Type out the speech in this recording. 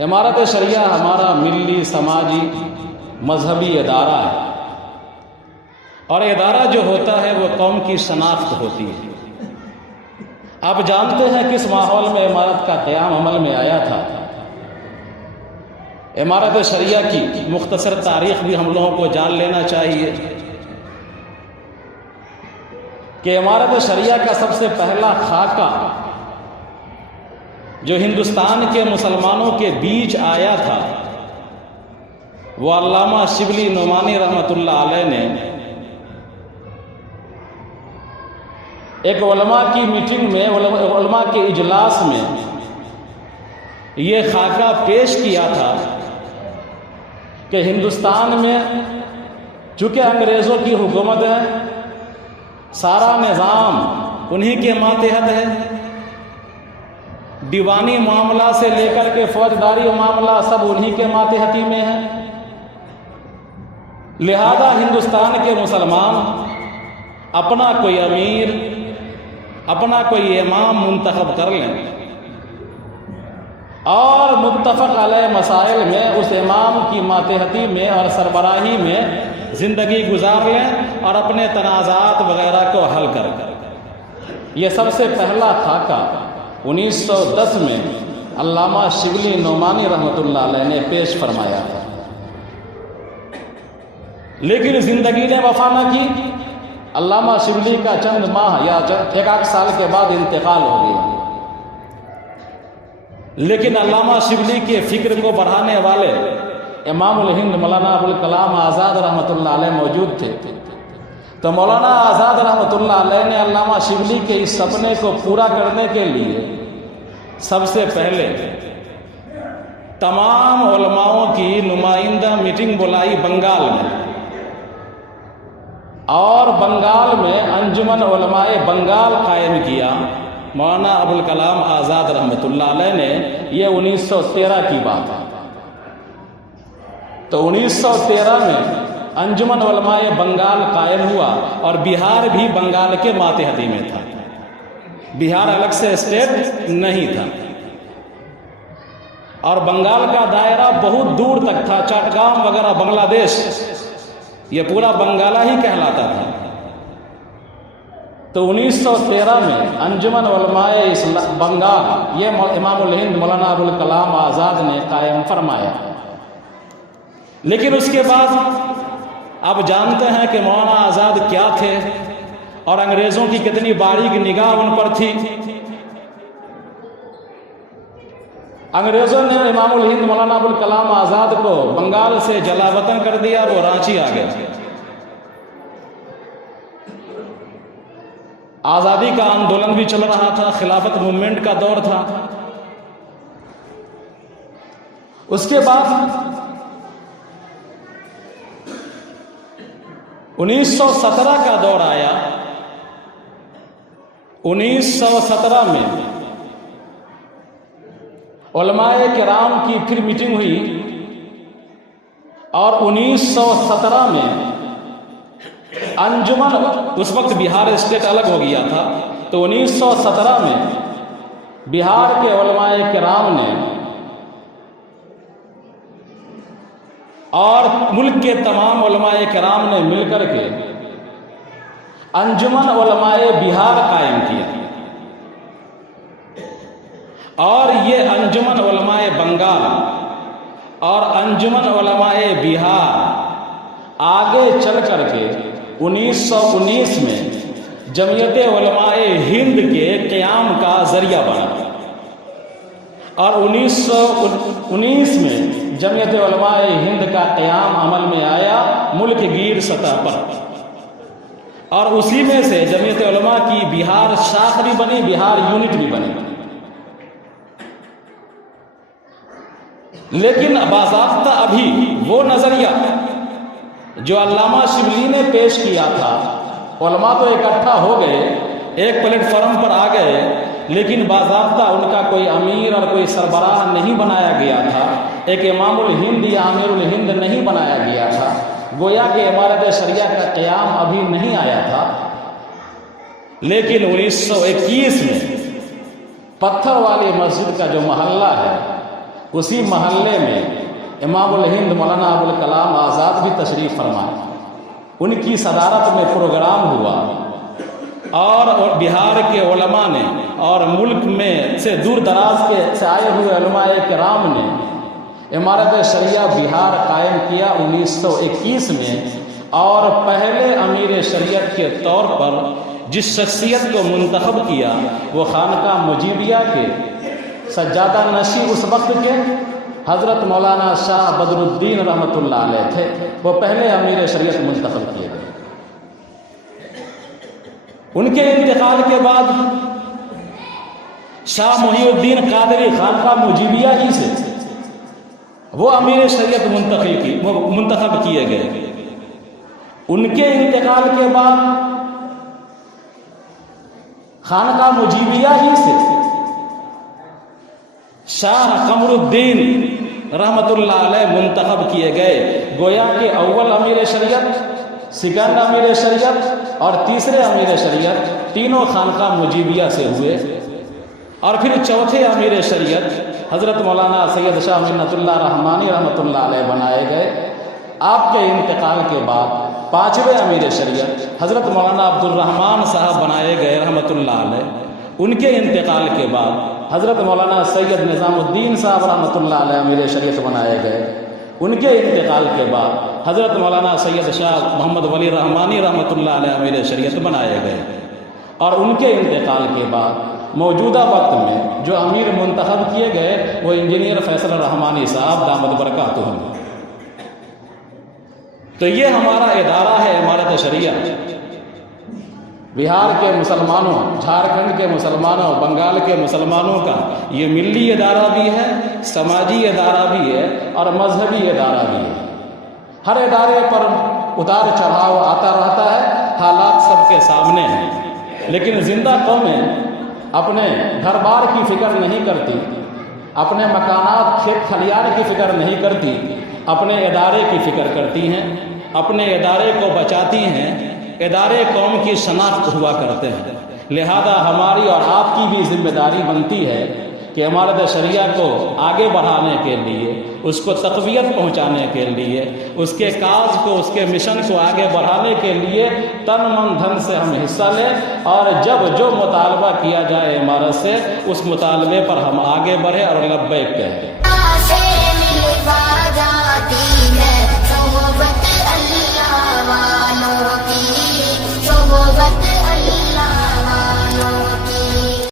امارت شریعہ ہمارا ملی سماجی مذہبی ادارہ ہے، اور ادارہ جو ہوتا ہے وہ قوم کی شناخت ہوتی ہے۔ آپ جانتے ہیں کس ماحول میں امارت کا قیام عمل میں آیا تھا۔ امارت شریعہ کی مختصر تاریخ بھی ہم لوگوں کو جان لینا چاہیے کہ امارت شریعہ کا سب سے پہلا خاکہ جو ہندوستان کے مسلمانوں کے بیچ آیا تھا وہ علامہ شبلی نعمانی رحمۃ اللہ علیہ نے ایک علماء کی میٹنگ میں، علماء کے اجلاس میں یہ خاکہ پیش کیا تھا کہ ہندوستان میں چونکہ انگریزوں کی حکومت ہے، سارا نظام انہی کے ماتحت ہے، دیوانی معاملہ سے لے کر کے فوجداری معاملہ سب انہی کے ماتحتی میں ہے، لہذا ہندوستان کے مسلمان اپنا کوئی امیر، اپنا کوئی امام منتخب کر لیں اور متفق علیہ مسائل میں اس امام کی ماتحتی میں اور سربراہی میں زندگی گزار لیں اور اپنے تنازعات وغیرہ کو حل کر یہ سب سے پہلا خاکہ 1910 میں علامہ شبلی نعمانی رحمۃ اللہ علیہ نے پیش فرمایا تھا، لیکن زندگی نے وفا نہ کی۔ علامہ شبلی کا چند ماہ یا ایک آدھ سال کے بعد انتقال ہو گیا، لیکن علامہ شبلی کے فکر کو بڑھانے والے امام الہند مولانا ابوالکلام آزاد رحمۃ اللہ علیہ موجود تھے، تو مولانا آزاد رحمۃ اللہ علیہ نے علامہ شبلی کے اس سپنے کو پورا کرنے کے لیے سب سے پہلے تمام علماؤں کی نمائندہ میٹنگ بلائی بنگال میں، اور بنگال میں انجمن علماء بنگال قائم کیا۔ مولانا ابوالکلام آزاد رحمۃ اللہ علیہ نے، یہ 1913 کی بات ہے، تو 1913 میں انجمن علماء بنگال قائم ہوا، اور بہار بھی بنگال کے ماتحتی میں تھا، بہار الگ سے اسٹیٹ نہیں تھا، اور بنگال کا دائرہ بہت دور تک تھا، چٹگام وغیرہ بنگلہ دیش یہ پورا بنگالہ ہی کہلاتا تھا۔ تو 1913 میں انجمن علماء بنگال یہ امام الہند مولانا ابوالکلام آزاد نے قائم فرمایا، لیکن اس کے بعد آپ جانتے ہیں کہ مولانا آزاد کیا تھے اور انگریزوں کی کتنی باریک نگاہ ان پر تھی۔ انگریزوں نے امام الہند مولانا ابوالکلام آزاد کو بنگال سے جلا وطن کر دیا، وہ رانچی آ گئے۔ آزادی کا آندولن بھی چل رہا تھا، خلافت موومنٹ کا دور تھا۔ اس کے بعد 1917 کا دور آیا۔ 1917 میں علماء کرام کی پھر میٹنگ ہوئی، اور 1917 میں انجمن، اس وقت بہار اسٹیٹ الگ ہو گیا تھا، تو 1917 میں بہار کے علماء کرام نے اور ملک کے تمام علماء کرام نے مل کر کے انجمن علماء بہار قائم کیا، اور یہ انجمن علماء بنگال اور انجمن علماء بہار آگے چل کر کے 1919 میں جمعیت علماء ہند کے قیام کا ذریعہ بنا، اور 1919 میں جمعیت علماء ہند کا قیام عمل میں آیا ملک گیر سطح پر، اور اسی میں سے جمعیت علماء کی بہار شاخ بھی بنی، بہار یونٹ بھی بنی۔ لیکن باضابطہ ابھی وہ نظریہ جو علامہ شبلی نے پیش کیا تھا، علماء تو اکٹھا ہو گئے، ایک پلیٹ فارم پر آ گئے، لیکن باضابطہ ان کا کوئی امیر اور کوئی سربراہ نہیں بنایا گیا تھا، ایک امام الہند یا امیر الہند نہیں بنایا گیا تھا، گویا کہ امارت شریعہ کا قیام ابھی نہیں آیا تھا۔ لیکن 1921 میں پتھر والی مسجد کا جو محلہ ہے اسی محلے میں امام الہند مولانا ابوالکلام آزاد بھی تشریف فرمائے، ان کی صدارت میں پروگرام ہوا، اور بہار کے علماء نے اور ملک میں سے دور دراز کے سے آئے ہوئے علماء کرام نے امارت شریعہ بہار قائم کیا 1921 میں، اور پہلے امیر شریعت کے طور پر جس شخصیت کو منتخب کیا وہ خانقاہ مجیبیہ کے سجادہ نشین اس وقت کے حضرت مولانا شاہ بدر الدین رحمۃ اللہ علیہ تھے، وہ پہلے امیر شریعت منتخب کیے گئے۔ ان کے انتقال کے بعد شاہ محی الدین قادری خانقاہ مجیبیہ ہی سے وہ امیر شریعت منتخب کیے گئے۔ ان کے انتقال کے بعد خانقاہ مجیبیہ ہی سے شاہ قمر الدین رحمۃ اللہ علیہ منتخب کیے گئے۔ گویا کہ اول امیر شریعت، سیکنڈ امیر شریعت اور تیسرے امیر شریعت تینوں خانقاہ مجیبیہ سے ہوئے، اور پھر چوتھے امیر شریعت حضرت مولانا سید شاہ منت اللہ رحمانی رحمۃ اللہ علیہ بنائے گئے۔ آپ کے انتقال کے بعد پانچویں امیر شریعت حضرت مولانا عبد الرحمن صاحب بنائے گئے رحمۃ اللہ علیہ۔ ان کے انتقال کے بعد حضرت مولانا سید نظام الدین صاحب رحمۃ اللہ علیہ امیر شریعت بنائے گئے۔ ان کے انتقال کے بعد حضرت مولانا سید شاہ محمد ولی رحمانی رحمۃ اللہ علیہ امیر شریعت بنائے گئے، اور ان کے انتقال کے بعد موجودہ وقت میں جو امیر منتخب کیے گئے وہ انجینئر فیصل رحمانی صاحب دامت برکاتہم۔ تو یہ ہمارا ادارہ ہے امارت شریعہ۔ بہار کے مسلمانوں، جھارکھنڈ کے مسلمانوں، بنگال کے مسلمانوں کا یہ ملی ادارہ بھی ہے، سماجی ادارہ بھی ہے اور مذہبی ادارہ بھی ہے۔ ہر ادارے پر اتار چڑھاؤ آتا رہتا ہے، حالات سب کے سامنے ہیں، لیکن زندہ قومیں اپنے گھر بار کی فکر نہیں کرتی، اپنے مکانات کھیت کھلیان کی فکر نہیں کرتی، اپنے ادارے کی فکر کرتی ہیں، اپنے ادارے کو بچاتی ہیں۔ ادارے قوم کی شناخت ہوا کرتے ہیں، لہذا ہماری اور آپ کی بھی ذمہ داری بنتی ہے کہ امارت شریعہ کو آگے بڑھانے کے لیے، اس کو تقویت پہنچانے کے لیے، اس کے کاج کو، اس کے مشن کو آگے بڑھانے کے لیے تن من دھن سے ہم حصہ لیں، اور جب جو مطالبہ کیا جائے امارت سے اس مطالبے پر ہم آگے بڑھیں اور لبیک کہیں۔